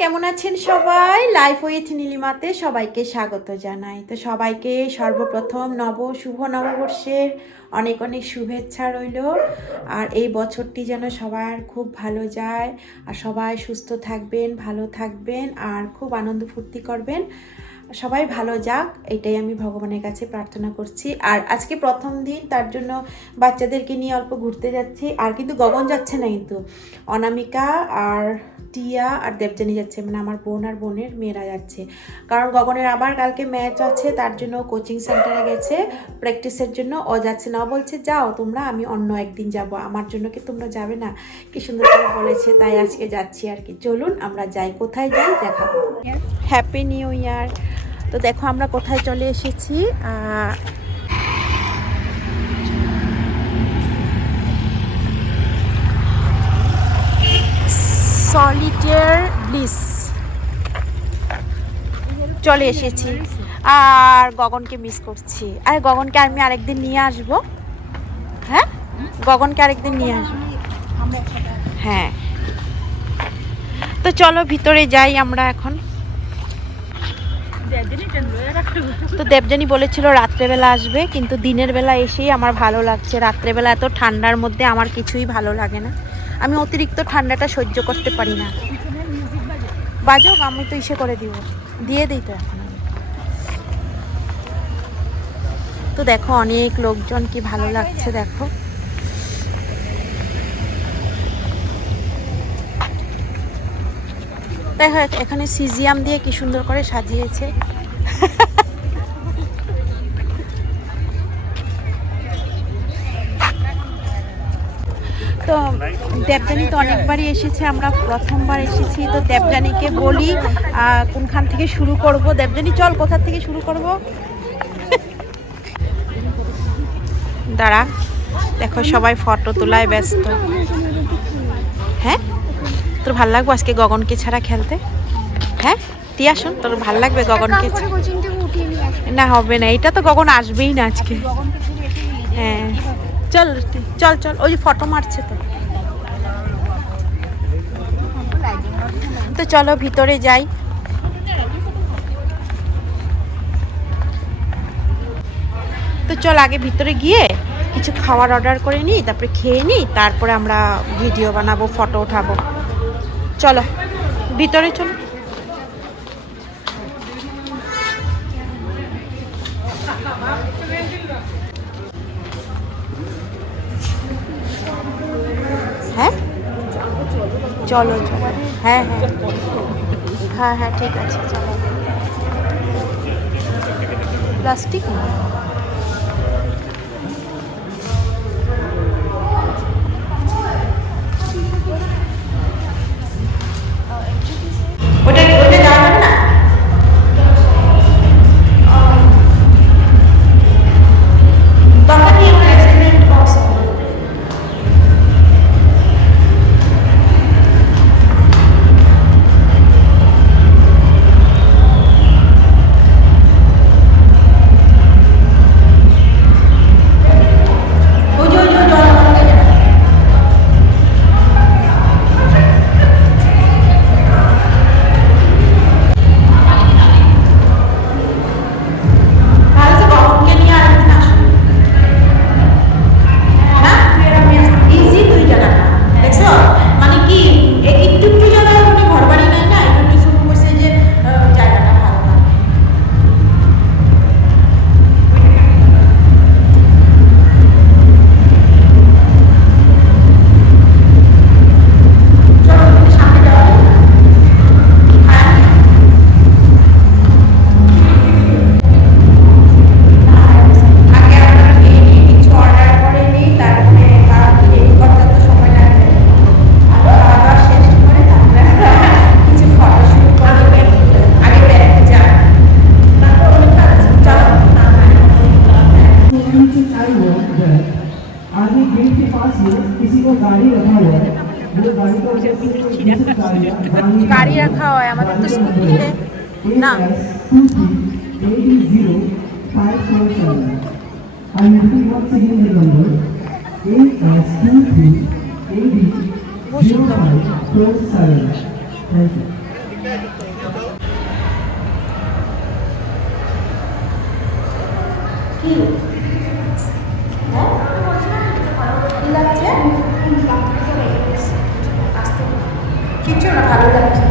কেমন আছেন সবাই? লাইফ উইথ নীলিমাতে সবাইকে স্বাগত জানাই। তো সবাইকে সর্বপ্রথম শুভ নববর্ষের অনেক অনেক শুভেচ্ছা রইল। আর এই বছরটি যেন সবার খুব ভালো যায়, আর সবাই সুস্থ থাকবেন, ভালো থাকবেন, আর খুব আনন্দ ফুর্তি করবেন। সবাই ভালো যাক, এটাই আমি ভগবানের কাছে প্রার্থনা করছি। আর আজকে প্রথম দিন, তার জন্য বাচ্চাদেরকে নিয়ে অল্প ঘুরতে যাচ্ছি। আর কিন্তু গগন যাচ্ছে না, কিন্তু অনামিকা আর টিয়া আর দেবজানি যাচ্ছে, মানে আমার বোন আর বোনের মেয়েরা যাচ্ছে। কারণ গগনের আবার কালকে ম্যাচ আছে, তার জন্য কোচিং সেন্টারে গেছে প্র্যাকটিসের জন্য। ও যাচ্ছে না, ও বলছে যাও তোমরা, আমি অন্য একদিন যাব, আমার জন্য কি তোমরা যাবে না? কি সুন্দর করে বলেছে, তাই আজকে যাচ্ছি আর কি। চলুন আমরা যাই, কোথায় যাই দেখাবো। Happy new year. তো দেখো আমরা কোথায় চলে এসেছি। সলিটেয়ার ব্লিস চলে এসেছি। আর গগনকে মিস করছি। আর গগনকে আমি আরেকদিন নিয়ে আসবো। হ্যাঁ, গগনকে আরেকদিন নিয়ে আসবো। হ্যাঁ, তো চলো ভিতরে যাই আমরা এখন। তো দেবজানি বলেছিল রাত্রেবেলা আসবে, কিন্তু দিনের বেলা এসেই আমার ভালো লাগছে। রাত্রেবেলা এত ঠান্ডার মধ্যে আমার কিছুই ভালো লাগে না। আমি অতিরিক্ত ঠান্ডাটা সহ্য করতে পারি না। বাজক, আমি তো ইসে করে দিয়ে দিই তো এখন। তো দেখো অনেক লোকজন, কি ভালো লাগছে দেখো। দেখো এখানে সিজিয়াম দিয়ে কি সুন্দর করে সাজিয়েছে। তো দেবযানী তো অনেকবারই এসেছে, আমরা প্রথমবার এসেছি। তো দেবযানীকে বলি কোনখান থেকে শুরু করব। দেবযানী চল, কোথা থেকে শুরু করব? দাঁড়া, দেখো সবাই ফটো তোলায় ব্যস্ত। হ্যাঁ, তোর ভাল লাগবে আজকে গগনকে ছাড়া খেলতে? হ্যাঁ টিয়া, শোন, তোর ভাল লাগবে গগনকে? না হবে না, এটা তো গগন আসবেই না আজকে। হ্যাঁ চল চল চল, ওই যে ফটো মারছে তো। তো চলো ভিতরে যাই। তো চল আগে ভিতরে গিয়ে কিছু খাবার অর্ডার করে নিই, তারপরে খেয়ে নিই, তারপরে আমরা ভিডিও বানাবো, ফটো উঠাবো। চলো ভিতরে চলো। হ্যাঁ চলো চলো, হ্যাঁ হ্যাঁ হ্যাঁ হ্যাঁ ঠিক আছে চলো। প্লাস্টিক গাড়ি রাখা হয়, আমাদের তো স্কুটিতে না। কি লাগছে? কিচ্ছু না, ভালো লাগছে।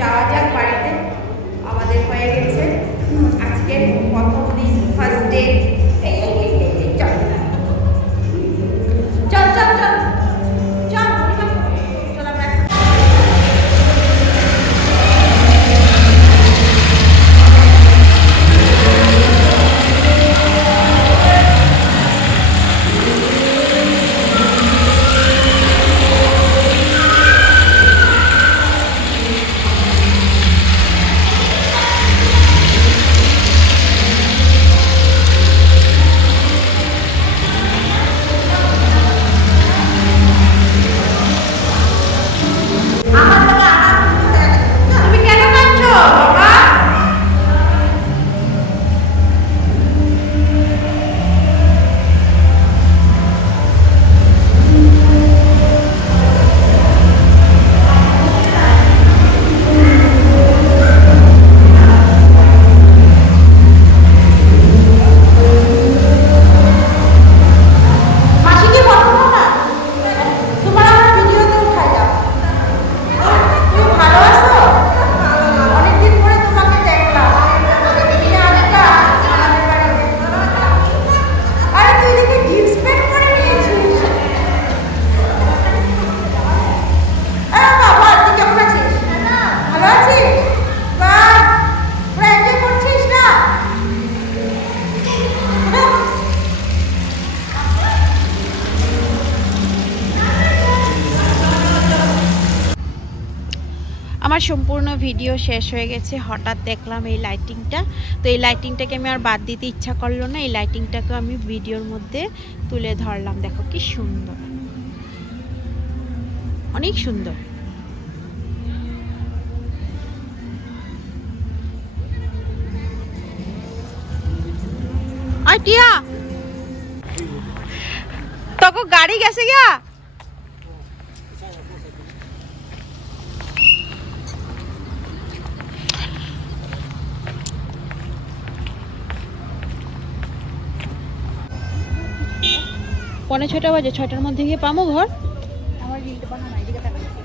যাওয়া যাক বাড়িতে। আমাদের হয়ে গেছে আজকে প্রথম দিন, ফার্স্ট ডে। চল চল চল চল চল চল আমরা আমার সম্পূর্ণ ভিডিও শেষ হয়ে গেছে। হঠাৎ দেখলাম এই লাইটিংটা, তো এই লাইটিংটাকে আমি আর বাদ দিতে ইচ্ছা করলো না। এই লাইটিংটাকে আমি ভিডিওর মধ্যে তুলে ধরলাম। দেখো কি সুন্দর, অনেক সুন্দর। আর টিয়া তোকে গাড়ি গেছে গিয়া পৌনে 6টা বাজে, 6টার মধ্যে গিয়ে পামো ঘর।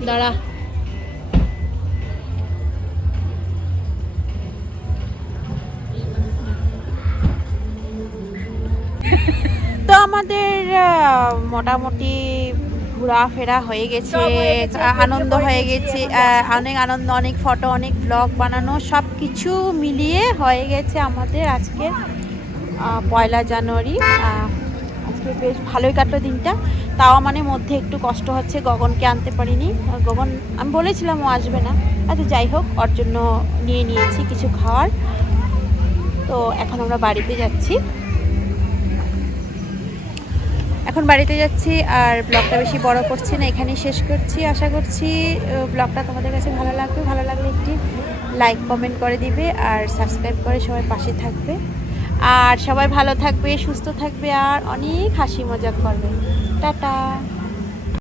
দাঁড়া তো আমাদের মোটামুটি ঘোরাফেরা হয়ে গেছে, আনন্দ হয়ে গেছে, অনেক আনন্দ, অনেক ফটো, অনেক ব্লগ বানানো, সব কিছু মিলিয়ে হয়ে গেছে আমাদের আজকে 1 জানুয়ারি। আজকে বেশ ভালোই কাটলো দিনটা। তাও মানে মধ্যে একটু কষ্ট হচ্ছে, গগনকে আনতে পারিনি। গগন আমি বলেছিলাম ও আসবে না, আচ্ছা যাই হোক, ওর জন্য নিয়ে নিয়েছি কিছু খাওয়ার। তো এখন আমরা বাড়িতে যাচ্ছি, আর ব্লগটা বেশি বড় করছি না, এখানেই শেষ করছি। আশা করছি ব্লগটা তোমাদের কাছে ভালো লাগবে। ভালো লাগলে একটি লাইক কমেন্ট করে দিবে আর সাবস্ক্রাইব করে সবাই পাশে থাকবে। আর সবাই ভালো থাকবে, সুস্থ থাকবে আর অনেক হাসি মজা করবে। টাটা।